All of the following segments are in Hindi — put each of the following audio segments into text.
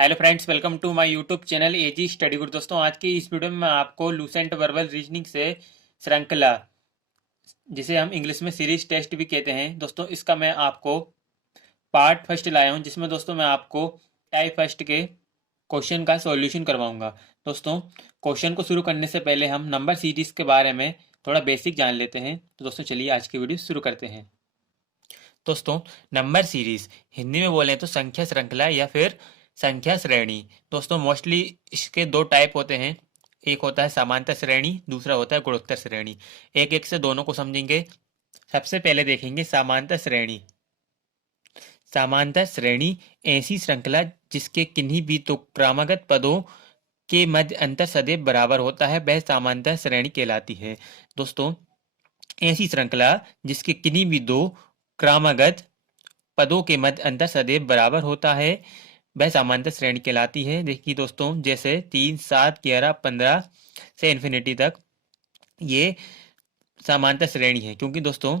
Hello friends, welcome to my YouTube channel AG study Guru. दोस्तों, आज की इस वीडियो में मैं आपको लूसेंट वर्बल रीजनिंग से श्रृंखला, जिसे हम इंग्लिश में सीरीज टेस्ट भी कहते हैं दोस्तों, इसका मैं आपको पार्ट फर्स्ट लाया हूं, जिसमें दोस्तों मैं आपको टाइप फर्स्ट के क्वेश्चन का सॉल्यूशन करवाऊंगा। दोस्तों, क्वेश्चन को शुरू करने से पहले हम नंबर सीरीज के बारे में थोड़ा बेसिक जान लेते हैं। तो दोस्तों चलिए आज की वीडियो शुरू करते हैं। दोस्तों, नंबर सीरीज हिंदी में बोलें तो संख्या श्रृंखला या फिर संख्या श्रेणी। दोस्तों, मोस्टली इसके दो टाइप होते हैं। एक होता है समांतर श्रेणी, दूसरा होता है गुणोत्तर श्रेणी। एक एक से दोनों को समझेंगे। सबसे पहले देखेंगे समांतर श्रेणी। समांतर श्रेणी ऐसी श्रृंखला जिसके किन्हीं भी दो क्रमागत पदों के मध्य अंतर सदैव बराबर होता है, वह समांतर श्रेणी कहलाती है। दोस्तों, ऐसी श्रृंखला जिसके किन्हीं भी दो क्रमागत पदों के मध्य अंतर सदैव बराबर होता है, वह समांतर श्रेणी कहलाती है। देखिए दोस्तों, जैसे 3, 7, 11, 15 से इन्फिनिटी तक ये समांतर श्रेणी है, क्योंकि दोस्तों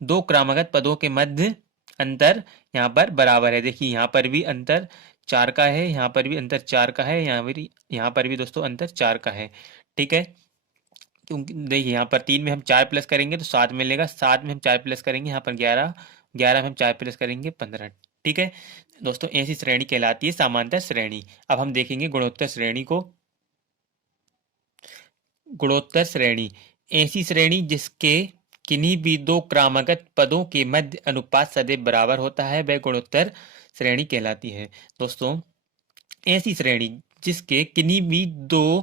दो क्रमागत पदों के मध्य अंतर यहाँ पर बराबर है। देखिए यहाँ पर भी अंतर 4 का है, यहाँ पर भी अंतर 4 का है, यहाँ पर भी दोस्तों अंतर 4 का है। ठीक है, क्योंकि देखिए यहाँ पर 3 में हम 4 प्लस करेंगे तो 7 मिलेगा, 7 में हम 4 प्लस करेंगे यहाँ पर 11, 11 में हम 4 प्लस करेंगे 15। ठीक है दोस्तों, ऐसी श्रेणी कहलाती है समांतर श्रेणी। अब हम देखेंगे गुणोत्तर श्रेणी को। गुणोत्तर श्रेणी ऐसी श्रेणी जिसके किन्हीं भी दो क्रमागत पदों के मध्य अनुपात सदैव बराबर होता है, वह गुणोत्तर श्रेणी कहलाती है। दोस्तों, ऐसी श्रेणी जिसके किन्हीं भी दो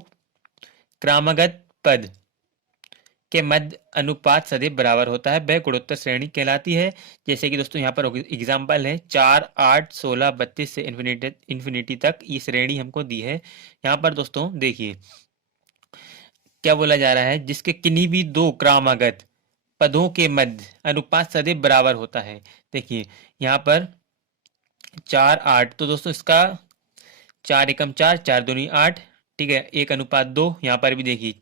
क्रमागत पद के मध्य अनुपात सदैव बराबर होता है, वह गुणोत्तर श्रेणी कहलाती है। जैसे कि दोस्तों यहाँ पर एग्जाम्पल है 4, 8, 16, 32 से इन्फिनिटी तक ये श्रेणी हमको दी है। यहाँ पर दोस्तों देखिए क्या बोला जा रहा है, जिसके किन्हीं भी दो क्रमागत पदों के मध्य अनुपात सदैव बराबर होता है। देखिए यहाँ पर 4, 8, तो दोस्तों इसका 4 एकम 4, 4 दूनी 8। ठीक है, 1:2। यहाँ पर भी देखिए,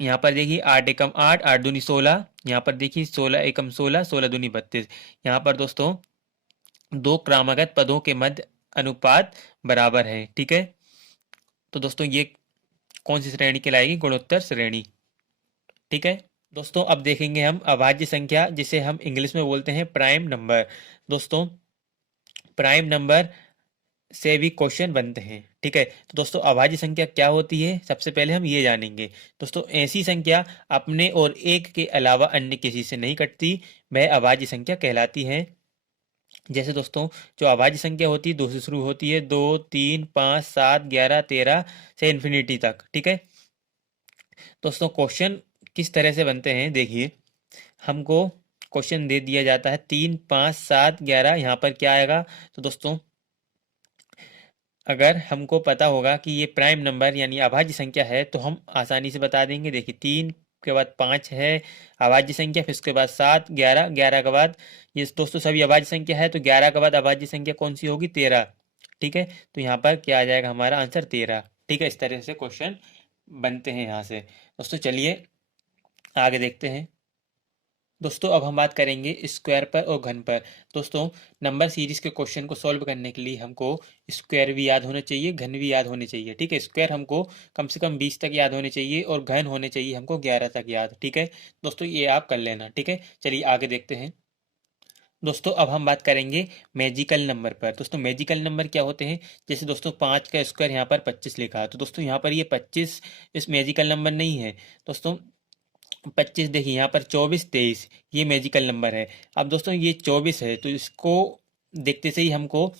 यहाँ पर देखिए 8 एकम 8, 8 दूनी 16। यहाँ पर देखिए 16 एकम 16, 16 दूनी 32। यहाँ पर दोस्तों दो क्रमागत पदों के मध्य अनुपात बराबर है। ठीक है, तो दोस्तों ये कौन सी श्रेणी कहलाएगी? गुणोत्तर श्रेणी। ठीक है दोस्तों, अब देखेंगे हम अभाज्य संख्या, जिसे हम इंग्लिश में बोलते हैं प्राइम नंबर। दोस्तों, प्राइम नंबर से भी क्वेश्चन बनते हैं। ठीक है, तो दोस्तों अभाज्य संख्या क्या होती है, सबसे पहले हम ये जानेंगे। दोस्तों, ऐसी संख्या अपने और एक के अलावा अन्य किसी से नहीं कटती, वह अभाज्य संख्या कहलाती है। जैसे दोस्तों जो अभाज्य संख्या होती है दो से शुरू होती है, 2, 3, 5, 7, 11, 13 से इन्फिनिटी तक। ठीक है दोस्तों, क्वेश्चन किस तरह से बनते हैं देखिए, हमको क्वेश्चन दे दिया जाता है 3, 5, 7, 11, यहाँ पर क्या आएगा? तो दोस्तों अगर हमको पता होगा कि ये प्राइम नंबर यानी अभाज्य संख्या है तो हम आसानी से बता देंगे। देखिए 3 के बाद 5 है अभाज्य संख्या, फिर उसके बाद 7, 11, 11 के बाद ये दोस्तों सभी अभाज्य संख्या है, तो 11 के बाद अभाज्य संख्या कौन सी होगी? 13। ठीक है, तो यहाँ पर क्या आ जाएगा? हमारा आंसर 13। ठीक है, इस तरह से क्वेश्चन बनते हैं यहाँ से। दोस्तों चलिए आगे देखते हैं। दोस्तों अब हम बात करेंगे स्क्वायर पर और घन पर। दोस्तों, नंबर सीरीज के क्वेश्चन को सॉल्व करने के लिए हमको स्क्वायर भी याद होना चाहिए, घन भी याद होने चाहिए। ठीक है, स्क्वायर हमको कम से कम 20 तक याद होने चाहिए और घन होने चाहिए हमको 11 तक याद। ठीक है दोस्तों, ये आप कर लेना। ठीक है, चलिए आगे देखते हैं। दोस्तों अब हम बात करेंगे मैजिकल नंबर पर। दोस्तों मैजिकल नंबर क्या होते हैं? जैसे दोस्तों 5 का स्क्वायर यहाँ पर 25 लिखा है, तो दोस्तों यहाँ पर ये 25 इस मैजिकल नंबर नहीं है। दोस्तों 25 देखिए यहाँ पर 24, 23 ये मैजिकल नंबर है। अब दोस्तों ये 24 है, तो इसको देखते से ही हमको,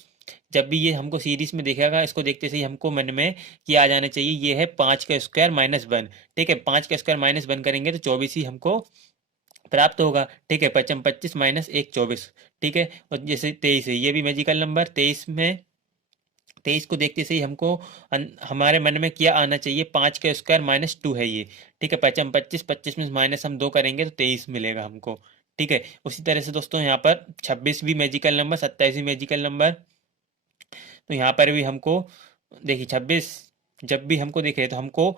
जब भी ये हमको सीरीज में देखेगा, इसको देखते से ही हमको मन में क्या आ जाना चाहिए? ये है 5 का स्क्वायर -1। ठीक है, 5 का स्क्वायर -1 करेंगे तो 24 ही हमको प्राप्त होगा। ठीक है, 5 25 -1 24। ठीक है, और जैसे 23 है, ये भी मैजिकल नंबर। 23 को देखते से ही हमको हमारे मन में क्या आना चाहिए? 5 का स्क्वायर -2 है ये। ठीक है, 5 25, 25 में माइनस हम 2 करेंगे तो 23 मिलेगा हमको। ठीक है, उसी तरह से दोस्तों यहाँ पर 26 भी मैजिकल नंबर, 27 भी मैजिकल नंबर। तो यहाँ पर भी हमको देखिए 26 जब भी हमको दिखे तो हमको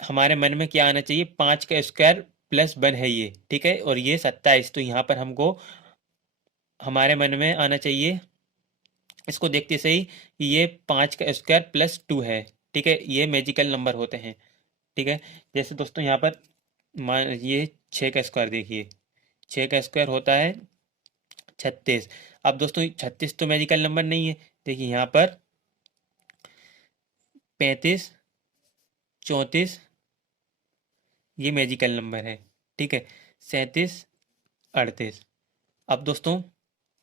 हमारे मन में क्या आना चाहिए? 5 का स्क्वायर +1 है ये। ठीक है, और ये 27, तो यहाँ पर हमको हमारे मन में आना चाहिए इसको देखते से ही कि ये 5 का स्क्वायर +2 है। ठीक है, ये मैजिकल नंबर होते हैं। ठीक है, जैसे दोस्तों यहाँ पर मान ये 6 का स्क्वायर देखिए, 6 का स्क्वायर होता है 36। अब दोस्तों 36 तो मैजिकल नंबर नहीं है। देखिए यहाँ पर 35, 34 ये मैजिकल नंबर है। ठीक है, 37, 38। अब दोस्तों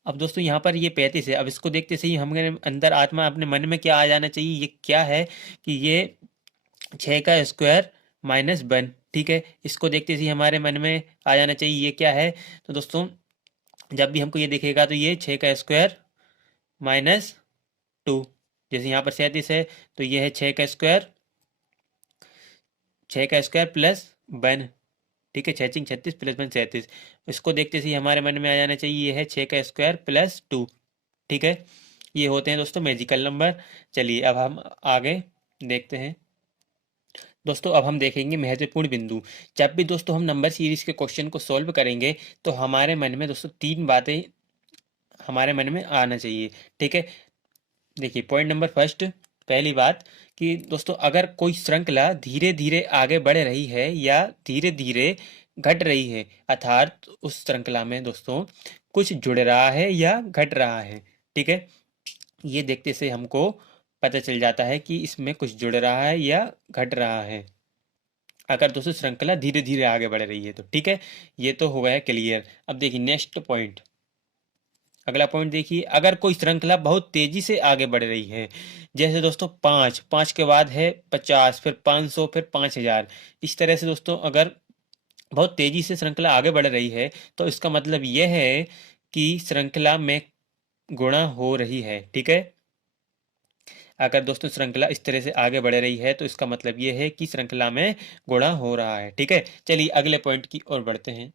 अब दोस्तों यहाँ पर ये 35 है। अब इसको देखते से ही हमारे अंदर आत्मा अपने मन में क्या आ जाना चाहिए, ये क्या है कि ये 6 का स्क्वायर -1। ठीक है, इसको देखते से ही हमारे मन में आ जाना चाहिए ये क्या है। तो दोस्तों जब भी हमको ये दिखेगा तो ये 6 का स्क्वायर -2। जैसे यहाँ पर 37 है तो ये है 6 का स्क्वायर +1। ठीक है, 6×36 +1 37। इसको देखते से ही हमारे मन में आ जाना चाहिए ये है 6 का स्क्वायर +2। ठीक है, ये होते हैं दोस्तों मैजिकल नंबर। चलिए अब हम आगे देखते हैं। दोस्तों अब हम देखेंगे महत्वपूर्ण बिंदु। जब भी दोस्तों हम नंबर सीरीज के क्वेश्चन को सॉल्व करेंगे तो हमारे मन में दोस्तों 3 बातें हमारे मन में आना चाहिए। ठीक है, देखिए पॉइंट नंबर फर्स्ट, पहली बात कि दोस्तों अगर कोई श्रृंखला धीरे धीरे आगे बढ़ रही है या धीरे धीरे घट रही है, अर्थात उस श्रृंखला में दोस्तों कुछ जुड़ रहा है या घट रहा है। ठीक है, ये देखते से हमको पता चल जाता है कि इसमें कुछ जुड़ रहा है या घट रहा है, अगर दोस्तों श्रृंखला धीरे धीरे आगे बढ़ रही है तो। ठीक है, ये तो हो गया क्लियर। अब देखिए नेक्स्ट पॉइंट, अगला पॉइंट देखिए, अगर कोई श्रृंखला बहुत तेजी से आगे बढ़ रही है, जैसे दोस्तों 5, 5 के बाद है 50, फिर 500, फिर 5000, इस तरह से दोस्तों अगर बहुत तेजी से श्रृंखला आगे बढ़ रही है तो इसका मतलब यह है कि श्रृंखला में गुणा हो रही है। ठीक है, अगर दोस्तों श्रृंखला इस तरह से आगे बढ़ रही है तो इसका मतलब यह है कि श्रृंखला में गुणा हो रहा है। ठीक है, चलिए अगले पॉइंट की ओर बढ़ते हैं।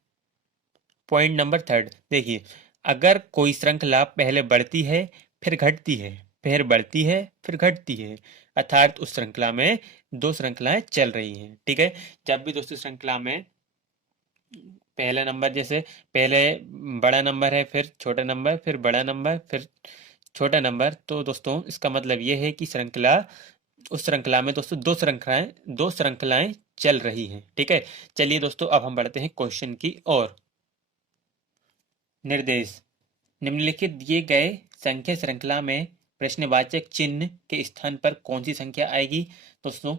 पॉइंट नंबर थर्ड देखिए, अगर कोई श्रृंखला पहले बढ़ती है फिर घटती है, फिर बढ़ती है फिर घटती है, अर्थात उस श्रृंखला में दो श्रृंखलाएं चल रही हैं। ठीक है, जब भी दोस्तों श्रृंखला में पहला नंबर, जैसे पहले बड़ा नंबर है, फिर छोटा नंबर, फिर बड़ा नंबर, फिर छोटा नंबर, तो दोस्तों इसका मतलब ये है कि श्रृंखला उस श्रृंखला में दोस्तों दो श्रृंखलाएं चल रही हैं। ठीक है, चलिए दोस्तों अब हम बढ़ते हैं क्वेश्चन की ओर। निर्देश, निम्नलिखित दिए गए संख्या श्रृंखला में प्रश्नवाचक चिन्ह के स्थान पर कौन सी संख्या आएगी। दोस्तों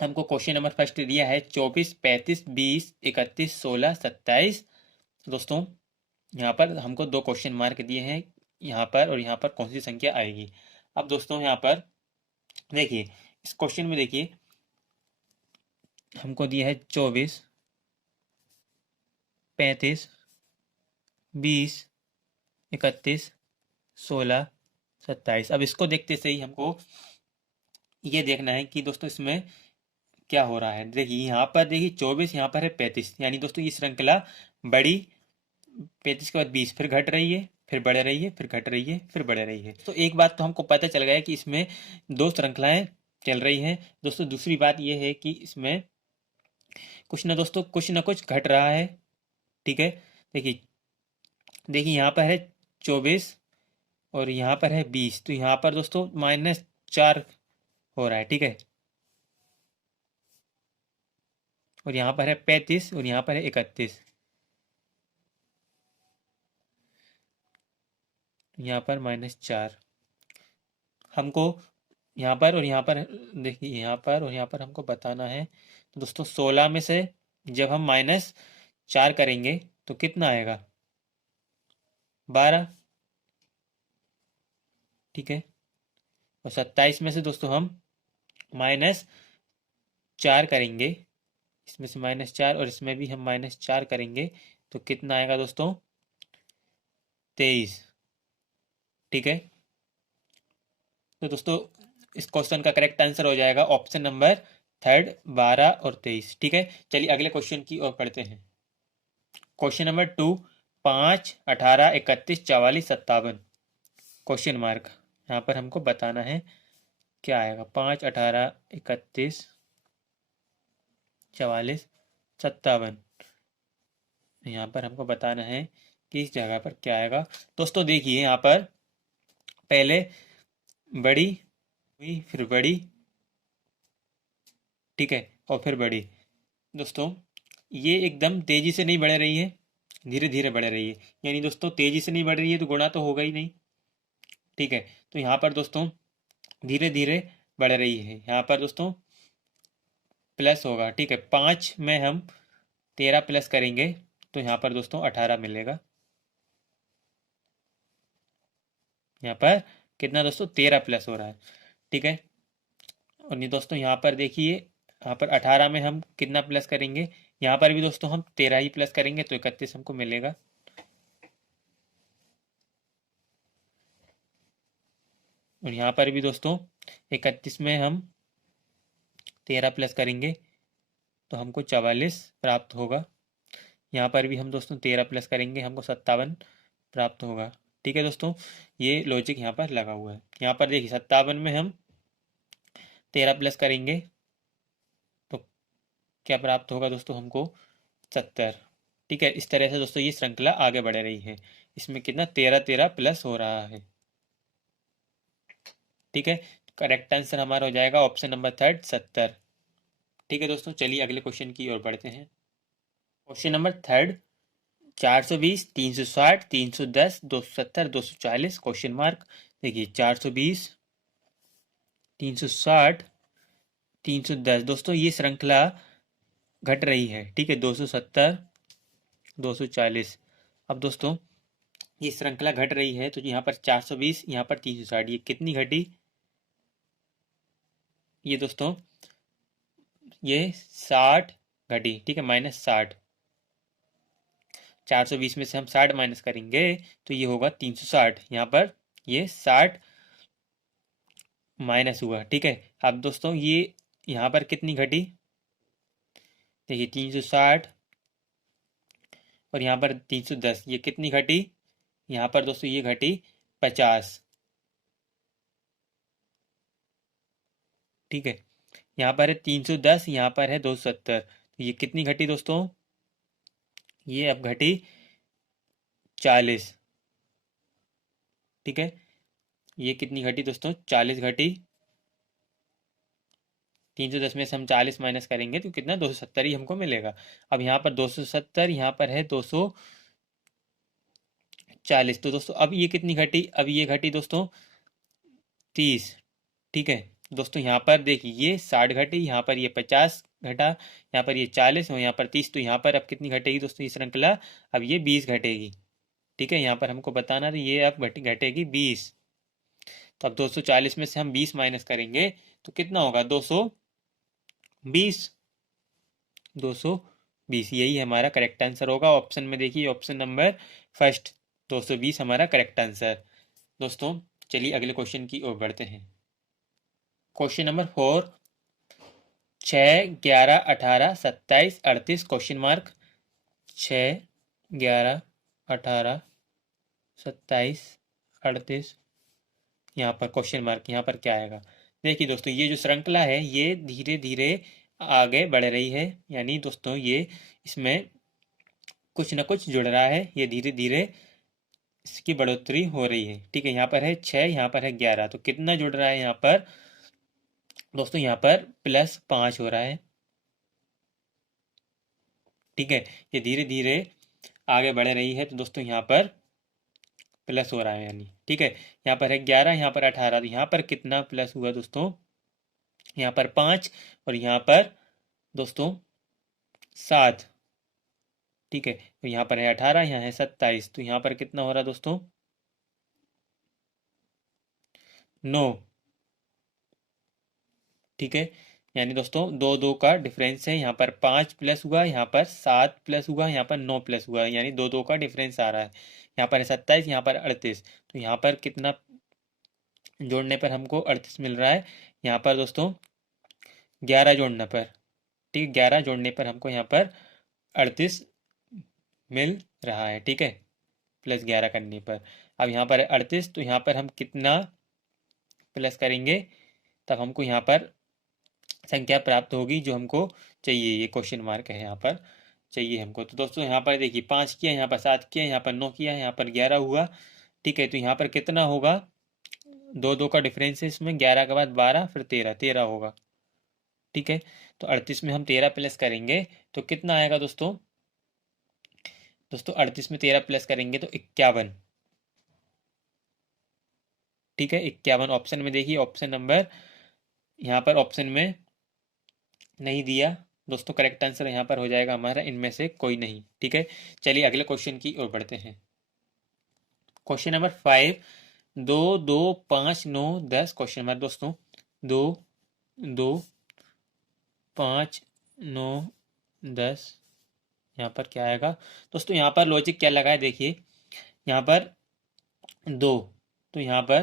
हमको क्वेश्चन नंबर फर्स्ट दिया है 24, 35, 20, 31, 16, 27। दोस्तों यहाँ पर हमको दो क्वेश्चन मार्क दिए हैं, यहाँ पर और यहाँ पर कौन सी संख्या आएगी। अब दोस्तों यहाँ पर देखिए, इस क्वेश्चन में देखिए हमको दिया है 24, 35, 20, 31, 16, 27। अब इसको देखते से ही हमको ये देखना है कि दोस्तों इसमें क्या हो रहा है। देखिए यहाँ पर देखिए 24, यहाँ पर है 35, यानी दोस्तों ये श्रृंखला बड़ी, 35 के बाद 20, फिर घट रही है, फिर बढ़ रही है, फिर घट रही है, फिर बढ़ रही है। तो एक बात तो हमको पता चल गया कि इसमें दो श्रृंखलाएं चल रही हैं। दोस्तों दूसरी बात यह है कि इसमें कुछ ना कुछ घट रहा है। ठीक है, देखिए देखिए यहाँ पर है 24 और यहाँ पर है 20, तो यहाँ पर दोस्तों -4 हो रहा है। ठीक है, और यहाँ पर है 35 और यहाँ पर है 31, यहाँ पर -4। हमको यहाँ पर और यहाँ पर देखिए, यहाँ पर और यहाँ पर हमको बताना है। तो दोस्तों 16 में से जब हम -4 करेंगे तो कितना आएगा, 12। ठीक है, और 27 में से दोस्तों हम -4 करेंगे, इसमें से -4 और इसमें भी हम -4 करेंगे तो कितना आएगा दोस्तों, 23। ठीक है, तो दोस्तों इस क्वेश्चन का करेक्ट आंसर हो जाएगा ऑप्शन नंबर थर्ड, 12 और 23। ठीक है, चलिए अगले क्वेश्चन की ओर बढ़ते हैं। क्वेश्चन नंबर 2, 5, 18, 31, 44, 57 क्वेश्चन मार्क, यहाँ पर हमको बताना है क्या आएगा। 5, 18, 31, 44, 57, यहाँ पर हमको बताना है किस जगह पर क्या आएगा। दोस्तों देखिए यहाँ पर पहले बड़ी हुई, फिर बड़ी, ठीक है, और फिर बड़ी। दोस्तों ये एकदम तेजी से नहीं बढ़ रही है, धीरे धीरे बढ़ रही है। यानी दोस्तों तेजी से नहीं बढ़ रही है तो गुणा तो होगा ही नहीं, ठीक है। तो यहाँ पर दोस्तों धीरे धीरे बढ़ रही है, यहाँ पर दोस्तों प्लस होगा, ठीक है। 5 में हम 13 प्लस करेंगे तो यहाँ पर दोस्तों 18 मिलेगा। यहाँ पर कितना दोस्तों 13 प्लस हो रहा है, ठीक है। और ये दोस्तों यहाँ पर देखिए, यहाँ पर 18 में हम कितना प्लस करेंगे, यहाँ पर भी दोस्तों हम 13 ही प्लस करेंगे तो 31 हमको मिलेगा। और यहाँ पर भी दोस्तों 31 में हम 13 प्लस करेंगे तो हमको 44 प्राप्त होगा। यहाँ पर भी हम दोस्तों 13 प्लस करेंगे, हमको 57 प्राप्त होगा, ठीक है दोस्तों। ये लॉजिक यहाँ पर लगा हुआ है। यहाँ पर देखिए 57 में हम 13 प्लस करेंगे तो क्या प्राप्त होगा दोस्तों, हमको 70, ठीक है। इस तरह से दोस्तों ये श्रृंखला आगे बढ़ रही है। इसमें कितना 13 प्लस हो रहा है, ठीक है। करेक्ट आंसर हमारा हो जाएगा ऑप्शन नंबर थर्ड 70, ठीक है दोस्तों। चलिए अगले क्वेश्चन की ओर बढ़ते हैं। Question number third, 420, 360, 310, 270, 240 question mark. देखिए 420, 360, 310 दोस्तों ये श्रृंखला घट रही है, ठीक है। 270, 240। अब दोस्तों ये श्रृंखला घट रही है तो यहाँ पर 420, यहाँ पर 360, ये कितनी घटी, ये दोस्तों ये 60 घटी, ठीक है, -60। 420 में से हम 60 माइनस करेंगे तो ये होगा 360। यहाँ पर ये 60 माइनस हुआ, ठीक है। अब दोस्तों ये यहाँ पर कितनी घटी, देखिए 360 और यहाँ पर 310, ये कितनी घटी, यहाँ पर दोस्तों ये घटी 50, ठीक है। यहाँ पर है 310, यहाँ पर है 270, तो ये कितनी घटी दोस्तों, ये अब घटी 40, ठीक है। ये कितनी घटी दोस्तों, 40 घटी। 310 में से हम 40 माइनस करेंगे तो कितना 270 ही हमको मिलेगा। अब यहाँ पर 270, यहाँ पर है 240, तो दोस्तों अब ये कितनी घटी, अब ये घटी दोस्तों 30, ठीक है। दोस्तों यहाँ पर देखिए ये 60 घटी, यहाँ पर ये 50 घटा, यहाँ पर ये 40 और यहाँ पर 30, तो यहाँ पर अब कितनी घटेगी दोस्तों ये श्रृंखला, अब ये 20 घटेगी, ठीक है। यहाँ पर हमको बताना था ये अब घटेगी 20। तो अब 240 में से हम 20 माइनस करेंगे तो कितना होगा 220, 220 यही हमारा करेक्ट आंसर होगा। ऑप्शन में देखिए ऑप्शन नंबर फर्स्ट 220 हमारा करेक्ट आंसर। दोस्तों चलिए अगले क्वेश्चन की ओर बढ़ते हैं। Question number 4, 6, 11, 18, 27, 38 question mark. 6, 11, 18, 27, 38, यहाँ पर क्वेश्चन मार्क, यहाँ पर क्या आएगा। देखिए दोस्तों ये जो श्रृंखला है ये धीरे धीरे आगे बढ़ रही है, यानी दोस्तों ये इसमें कुछ ना कुछ जुड़ रहा है, ये धीरे धीरे इसकी बढ़ोतरी हो रही है, ठीक है। यहाँ पर है 6, यहाँ पर है 11, तो कितना जुड़ रहा है यहाँ पर दोस्तों, यहाँ पर +5 हो रहा है, ठीक है। ये धीरे धीरे आगे बढ़ रही है तो दोस्तों यहाँ पर प्लस हो रहा है यानी, ठीक है। यहाँ पर है 11, यहाँ पर 18, तो यहाँ पर कितना प्लस हुआ दोस्तों, यहाँ पर 5 और यहाँ पर दोस्तों 7, ठीक है। तो यहाँ पर है 18, यहाँ है 27, तो यहाँ पर कितना हो रहा दोस्तों 9, ठीक है। यानी दोस्तों दो दो का डिफरेंस है, यहाँ पर 5 प्लस हुआ, यहाँ पर 7 प्लस हुआ, यहाँ पर 9 प्लस हुआ, यानी दो दो का डिफरेंस आ रहा है। यहाँ पर है 27, यहाँ पर 38, तो यहाँ पर कितना जोड़ने पर हमको 38 मिल रहा है, यहाँ पर दोस्तों 11 जोड़ने पर, ठीक, 11 जोड़ने पर हमको यहाँ पर 38 मिल रहा है, ठीक है, +11 करने पर। अब यहाँ पर है 38, तो यहाँ पर हम कितना प्लस करेंगे तब हमको यहाँ पर संख्या प्राप्त होगी जो हमको चाहिए, ये क्वेश्चन मार्क है यहाँ पर। चाहिए हमको। तो दोस्तों यहाँ पर देखिए 5 किया, यहाँ पर 7 किया, यहाँ पर 9 किया, यहाँ पर 11 हुआ। ठीक है, तो यहाँ पर कितना होगा, दो दो का डिफरेंस है इसमें, 11 के बाद 12 फिर 13, 13 होगा। ठीक है, तो 38 में हम 13 प्लस करेंगे तो कितना आएगा दोस्तों, 38 में 13 प्लस करेंगे तो 51। ठीक है, 51 ऑप्शन में देखिए, ऑप्शन नंबर यहाँ पर ऑप्शन में नहीं दिया दोस्तों, करेक्ट आंसर यहाँ पर हो जाएगा हमारा इनमें से कोई नहीं। ठीक है, चलिए अगले क्वेश्चन की ओर बढ़ते हैं। क्वेश्चन नंबर 5, 2 2 5 9 10, क्वेश्चन नंबर दोस्तों 2 2 5 9 10, यहाँ पर क्या आएगा दोस्तों, यहाँ पर लॉजिक क्या लगा है देखिए, यहाँ पर 2, तो यहाँ पर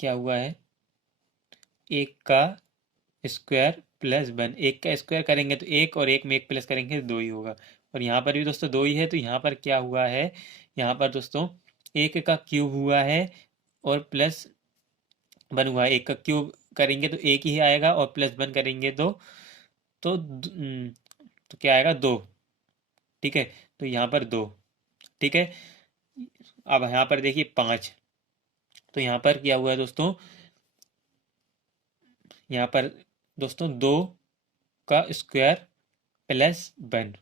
क्या हुआ है, एक का स्क्वायर प्लस 1, एक का स्क्वायर करेंगे तो एक, और एक में एक प्लस करेंगे तो 2 ही होगा। और यहाँ पर भी दोस्तों 2 ही है, तो यहाँ पर क्या हुआ है, यहाँ पर दोस्तों एक का क्यूब हुआ है और प्लस 1 हुआ है। एक का क्यूब करेंगे तो एक ही आएगा और प्लस 1 करेंगे तो क्या आएगा, 2। ठीक है, तो यहाँ पर 2। ठीक है, अब यहाँ पर देखिए 5, तो यहाँ पर क्या हुआ है दोस्तों, यहाँ पर दोस्तों 2 का स्क्वायर प्लस 1।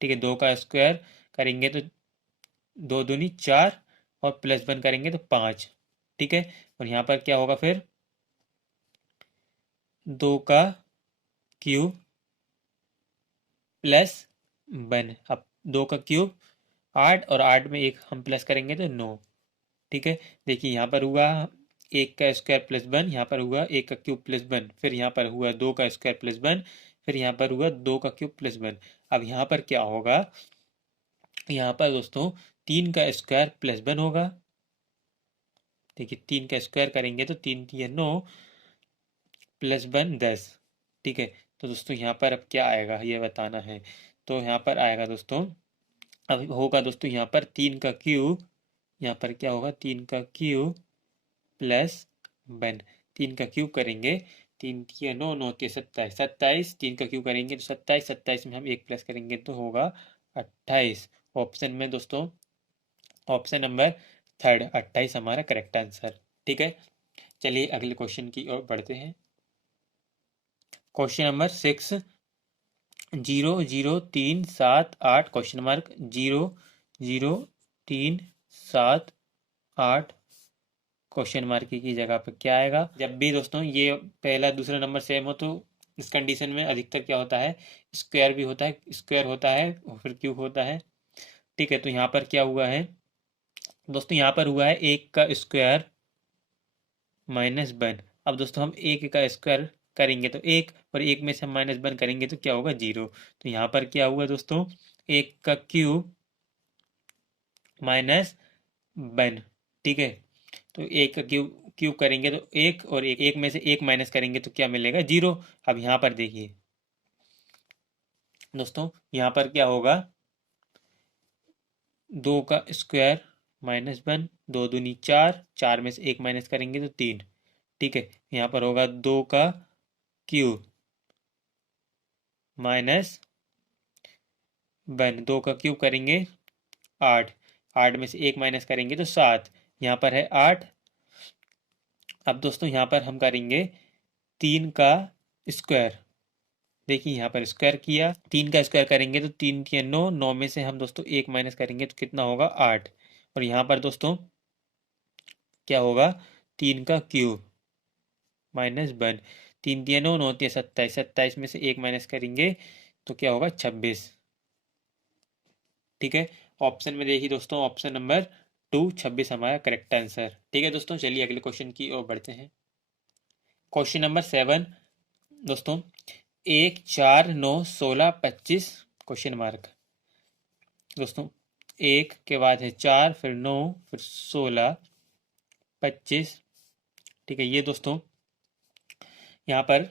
ठीक है, 2 का स्क्वायर करेंगे तो 2 दूनी 4 और प्लस 1 करेंगे तो 5। ठीक है, और यहाँ पर क्या होगा फिर, 2 का क्यूब प्लस 1। अब 2 का क्यूब 8, और 8 में एक हम प्लस करेंगे तो 9। ठीक है, देखिए यहाँ पर हुआ एक का स्क्वायर प्लस 1, यहाँ पर हुआ एक का क्यूब प्लस 1, फिर यहाँ पर हुआ 2 का स्क्वायर प्लस 1, फिर यहाँ पर हुआ 2 का क्यूब प्लस 1। अब यहाँ पर क्या होगा, यहाँ पर दोस्तों 3 का स्क्वायर प्लस 1 होगा। देखिए 3 का स्क्वायर करेंगे तो 3 3 9 प्लस 1 10। ठीक है, तो दोस्तों यहाँ पर अब क्या आएगा ये बताना है। तो यहाँ पर आएगा दोस्तों, अब होगा दोस्तों यहाँ पर 3 का क्यूब, यहाँ पर क्या होगा, 3 का क्यूब प्लस 1। 3 का क्यूब करेंगे, 3 3 9 9 3 27, 27, 3 का क्यूब करेंगे तो 27, 27 में हम एक प्लस करेंगे तो होगा 28। ऑप्शन में दोस्तों ऑप्शन नंबर 3 28 हमारा करेक्ट आंसर। ठीक है, चलिए अगले क्वेश्चन की ओर बढ़ते हैं। Question number 6, 0 0 3 7 8, question mark 0 0 3 7 8, question mark की जगह पर क्या आएगा। जब भी दोस्तों ये पहला दूसरा नंबर सेम हो तो इस कंडीशन में अधिकतर क्या होता है, स्क्वायर भी होता है, स्क्वायर होता है और फिर क्यूब होता है। ठीक है, तो यहाँ पर क्या हुआ है दोस्तों, यहाँ पर हुआ है एक का स्क्वायर माइनस 1। अब दोस्तों हम एक का स्क्वायर करेंगे तो एक, और एक में से हम माइनस 1 करेंगे तो क्या होगा, 0। तो यहाँ पर क्या हुआ दोस्तों, एक का क्यूब माइनस 1। ठीक है, तो एक का क्यूब क्यूब करेंगे तो एक, और एक में से एक माइनस करेंगे तो क्या मिलेगा, 0। अब यहाँ पर देखिए दोस्तों, यहाँ पर क्या होगा, 2 का स्क्वायर माइनस 1, 2 दूनी 4, 4 में से एक माइनस करेंगे तो 3। ठीक है, यहाँ पर होगा 2 का क्यूब माइनस 1, 2 का क्यूब करेंगे 8, 8 में से एक माइनस करेंगे तो 7, यहाँ पर है 8। अब दोस्तों यहाँ पर हम करेंगे 3 का स्क्वायर। देखिए यहाँ पर स्क्वायर किया, 3 का स्क्वायर करेंगे तो 3 3 9, 9 में से हम दोस्तों एक माइनस करेंगे तो कितना होगा, 8। और यहाँ पर दोस्तों क्या होगा, 3 का क्यूब माइनस 1, 3 3 9 9 3 27, 27 में से एक माइनस करेंगे तो क्या होगा, 26। ठीक है, ऑप्शन में देखिए दोस्तों ऑप्शन नंबर 2 26 हमारा करेक्ट आंसर। ठीक है दोस्तों, चलिए अगले क्वेश्चन की ओर बढ़ते हैं। क्वेश्चन नंबर 7 दोस्तों, 1 4 9 16 25, क्वेश्चन मार्क दोस्तों, एक के बाद है 4, फिर 9, फिर 16 25। ठीक है, ये दोस्तों यहाँ पर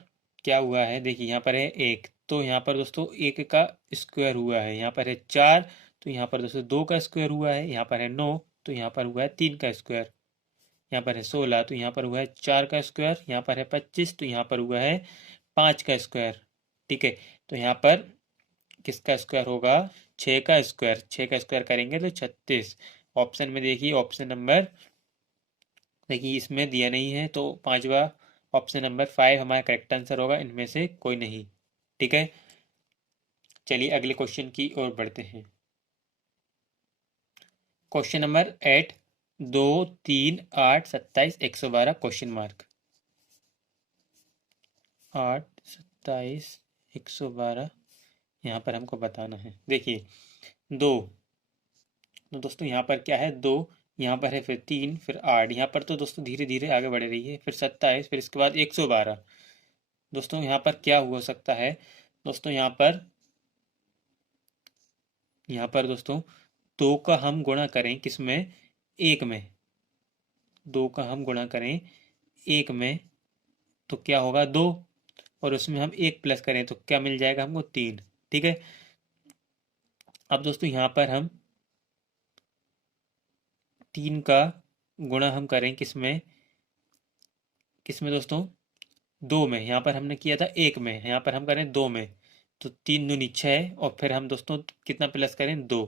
क्या हुआ है, देखिए यहाँ पर है एक, तो यहाँ पर दोस्तों एक का स्क्वायर हुआ है, यहाँ पर है 4, तो यहाँ पर दोस्तों 2 का स्क्वायर हुआ है, यहाँ पर है 9, तो यहाँ पर हुआ है 3 का स्क्वायर, यहाँ पर है 16, तो यहाँ पर हुआ है 4 का स्क्वायर, यहाँ पर है 25, तो यहाँ पर हुआ है 5 का स्क्वायर। ठीक है, तो यहाँ पर किसका स्क्वायर होगा? 6 का स्क्वायर। 6 का स्क्वायर करेंगे तो 36। ऑप्शन में देखिए, ऑप्शन नंबर देखिए इसमें दिया नहीं है, तो पांचवा ऑप्शन नंबर 5 हमारा करेक्ट आंसर होगा, इनमें से कोई नहीं। ठीक है, चलिए अगले क्वेश्चन की ओर बढ़ते हैं। Question number 8, 2, 3, 8, 27, 112 question mark. 8, 27, 112 यहाँ पर हमको बताना है। देखिए दो, तो दोस्तों यहाँ पर क्या है? दो, यहाँ पर है फिर तीन, फिर आठ, यहाँ पर तो दोस्तों धीरे धीरे आगे बढ़ रही है, फिर 27, फिर इसके बाद 112। दोस्तों यहाँ पर क्या हो सकता है? दोस्तों यहाँ पर दोस्तों दो का हम गुणा करें किसमें? एक में। दो का हम गुणा करें एक में तो क्या होगा? दो, और उसमें हम एक प्लस करें तो क्या मिल जाएगा हमको? तीन। ठीक है, अब दोस्तों यहाँ पर हम तीन का गुणा हम करें किसमें? किसमें दोस्तों? दो में। यहाँ पर हमने किया था एक में, यहाँ पर हम करें दो में, तो तीन दूनी छः, और फिर हम दोस्तों कितना प्लस करें? दो।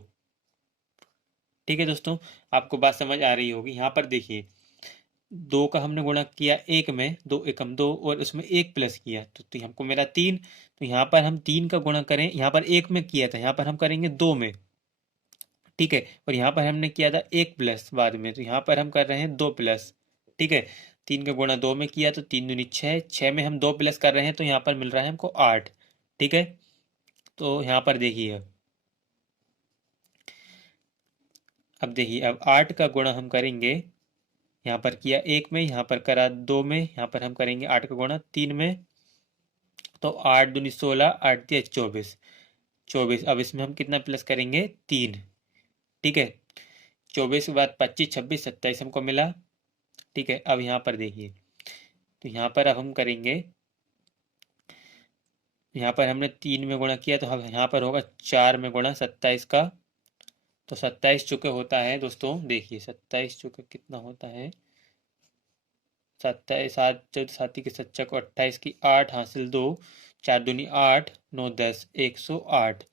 ठीक है दोस्तों, आपको बात समझ आ रही होगी। यहाँ पर देखिए, दो का हमने गुणा किया एक में, दो एकम दो, और उसमें एक प्लस किया तो हमको मिला तीन। तो यहाँ पर हम तीन का गुणा करें, यहाँ पर एक में किया था, यहाँ पर हम करेंगे दो में। ठीक है, और यहाँ पर हमने किया था एक प्लस बाद में, तो यहाँ पर हम कर रहे हैं दो प्लस। ठीक है, तीन का गुणा दो में किया तो तीन दूनी छः, छः में हम दो प्लस कर रहे हैं तो यहाँ पर मिल रहा है हमको आठ। ठीक है, तो यहाँ पर देखिए, अब देखिए, अब आठ का गुणा हम करेंगे, यहाँ पर किया एक में, यहाँ पर करा दो में, यहाँ पर हम करेंगे आठ का गुणा तीन में, तो आठ दूनी 16, आठ दिया 24, 24। अब इसमें हम कितना प्लस करेंगे? तीन। ठीक है, 24 के बाद 25, 26, 27 हमको मिला। ठीक है, अब यहाँ पर देखिए, तो यहाँ पर अब हम करेंगे, यहाँ पर हमने तीन में गुणा किया तो अब यहाँ पर होगा चार में गुणा 27 का, तो 27 चुके होता है दोस्तों, देखिए 27 चुके कितना होता है? 27, सात चौदह साथी के सच्चा को 28 की 8 हासिल 2, चार दूनी 8, 9 10, 108।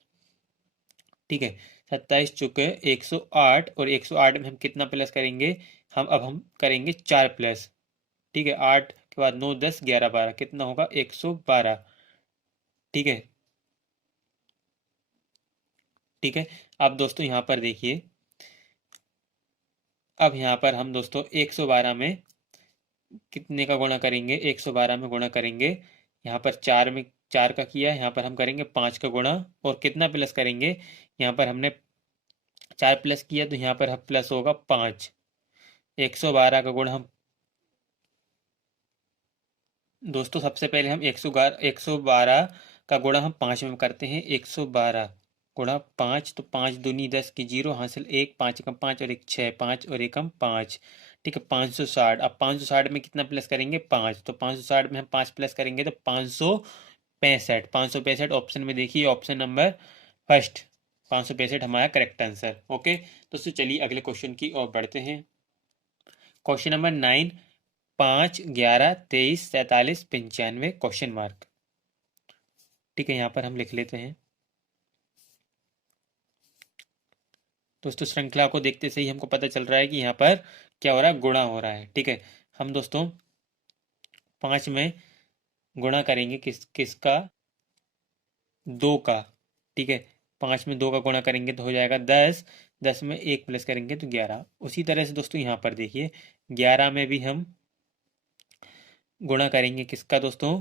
ठीक है, 27 चुके 108, और 108 में हम कितना प्लस करेंगे? हम करेंगे चार प्लस। ठीक है, 8 के बाद 9 10 11 12, कितना होगा? 112। ठीक है, ठीक है, अब दोस्तों यहाँ पर देखिए, अब यहाँ पर हम दोस्तों 112 में कितने का गुणा करेंगे? 112 में गुणा करेंगे, यहाँ पर चार में चार का किया, यहाँ पर हम करेंगे पाँच का गुणा, और कितना प्लस करेंगे? यहाँ पर हमने चार प्लस किया तो यहाँ पर हम प्लस होगा पाँच। 112 का गुणा हम दोस्तों सबसे पहले हम 112 का गुणा हम पाँच में करते हैं। 112 गुणा पाँच, तो पाँच दूनी 10 की जीरो हासिल एक, पाँच एकम पाँच और एक छः, पाँच और एकम पाँच। ठीक है, 560। अब 560 में कितना प्लस करेंगे? पाँच, तो 560 में हम पाँच प्लस करेंगे तो 565। 565 ऑप्शन में देखिए, ऑप्शन नंबर फर्स्ट, 565 हमारा करेक्ट आंसर। ओके दोस्तों, चलिए अगले क्वेश्चन की ओर बढ़ते हैं। Question number 9, 5, 11, 23, 47, 95 question mark. ठीक है, यहाँ पर हम लिख लेते हैं दोस्तों। श्रृंखला को देखते से ही हमको पता चल रहा है कि यहाँ पर क्या हो रहा है? गुणा हो रहा है। ठीक है, हम दोस्तों पाँच में गुणा करेंगे किसका? दो का। ठीक है, पाँच में दो का गुणा करेंगे तो हो जाएगा 10, 10 में एक प्लस करेंगे तो 11। उसी तरह से दोस्तों यहाँ पर देखिए, 11 में भी हम गुणा करेंगे किसका दोस्तों?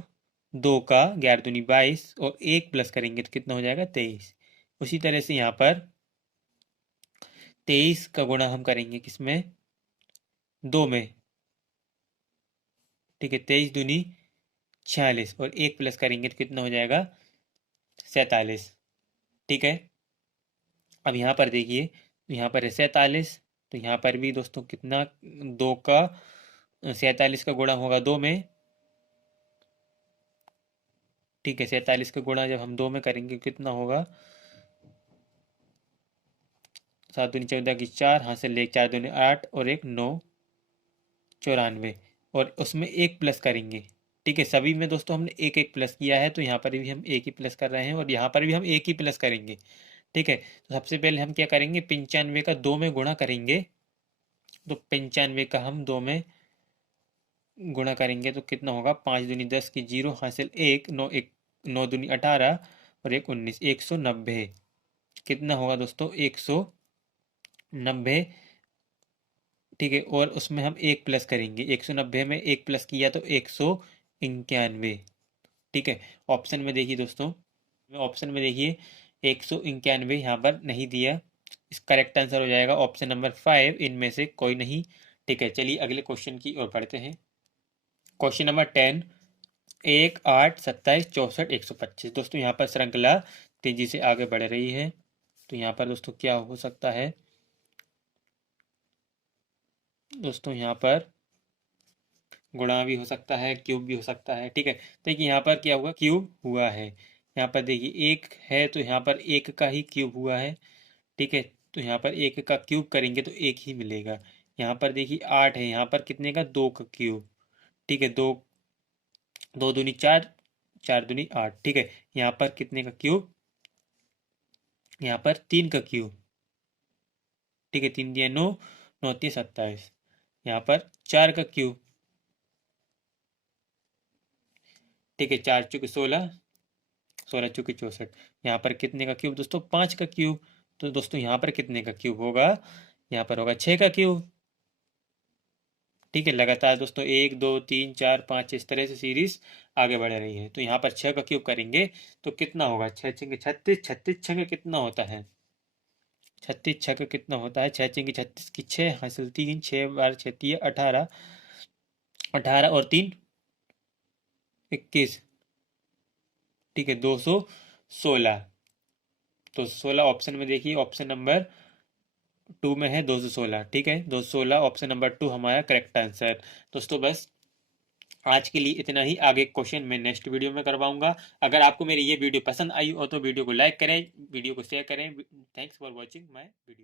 दो का, 11 दूनी 22, और एक प्लस करेंगे तो कितना हो जाएगा? 23। उसी तरह से यहाँ पर 23 का गुणा हम करेंगे किसमें? दो में। ठीक है, 23 दूनी 46, और एक प्लस करेंगे तो कितना हो जाएगा? 47। ठीक है, अब यहाँ पर देखिए, यहाँ पर है 47, तो यहाँ पर भी दोस्तों कितना? दो का 47 का गुणा होगा दो में। ठीक है, 47 का गुणा जब हम दो में करेंगे कितना होगा? सात दूनी 14 की चार हासिल एक, चार दूनी 8 और एक 9, 94, और उसमें एक प्लस करेंगे ठीक है, सभी में दोस्तों हमने एक एक प्लस किया है, तो यहाँ पर भी हम एक ही प्लस कर रहे हैं और यहाँ पर भी हम एक ही प्लस करेंगे। ठीक है, तो सबसे पहले हम क्या करेंगे, 95 का 2 में गुणा करेंगे। तो 95 का हम 2 में गुणा करेंगे तो कितना होगा, 5 दूनी 10 की जीरो हासिल एक, 9 एक, 9 दूनी 18 और एक 19, 190। कितना होगा दोस्तों, 190। ठीक है, और उसमें हम एक प्लस करेंगे, 190 में एक प्लस किया तो 191। ठीक है, ऑप्शन में देखिए दोस्तों, ऑप्शन में देखिए 191 यहाँ पर नहीं दिया। इस करेक्ट आंसर हो जाएगा ऑप्शन नंबर 5, इनमें से कोई नहीं। ठीक है, चलिए अगले क्वेश्चन की ओर बढ़ते हैं। Question number 10, 1, 8, 27, 64, 125। दोस्तों यहाँ पर श्रृंखला तेजी से आगे बढ़ रही है, तो यहाँ पर दोस्तों क्या हो सकता है, दोस्तों यहाँ पर गुणा भी हो सकता है, क्यूब भी हो सकता है। ठीक है, तो देखिए यहाँ पर क्या हुआ, क्यूब हुआ है। यहाँ पर देखिए एक है तो यहाँ पर एक का ही क्यूब हुआ है। ठीक है, तो यहाँ पर एक का क्यूब करेंगे तो एक ही मिलेगा। यहाँ पर देखिए 8 है, यहाँ पर कितने का, 2 का क्यूब। ठीक है, दो, 2 दूनी 4, 4 दूनी 8। ठीक है, यहाँ पर कितने का क्यूब, यहाँ पर 3 का क्यूब। ठीक है, 3 दिया 9, 9 तिया 27। यहाँ पर 4 का क्यूब। ठीक है, 4 चौके 16, 16 चौके 64। यहाँ पर कितने का क्यूब दोस्तों, 5 का क्यूब। तो दोस्तों यहाँ पर कितने का क्यूब होगा, यहाँ पर होगा 6 का क्यूब। ठीक है, लगातार दोस्तों 1, 2, 3, 4, 5 इस तरह से सीरीज आगे बढ़ रही है। तो यहाँ पर 6 का क्यूब करेंगे तो कितना होगा, 6 छंगे 36, 36 छंगे कितना होता है, 36 छक्का कितना होता है, 6 छंगे 36 की 6 हासिल 3, 6 बार 6 तिया 18, 18 और 3 21। ठीक है, 216। तो 16 ऑप्शन में देखिए, ऑप्शन नंबर 2 में है 216। ठीक है, 216 ऑप्शन नंबर 2 हमारा करेक्ट आंसर। दोस्तों बस आज के लिए इतना ही, आगे क्वेश्चन मैं नेक्स्ट वीडियो में करवाऊंगा। अगर आपको मेरी ये वीडियो पसंद आई हो तो वीडियो को लाइक करें, वीडियो को शेयर करें। Thanks for watching my video.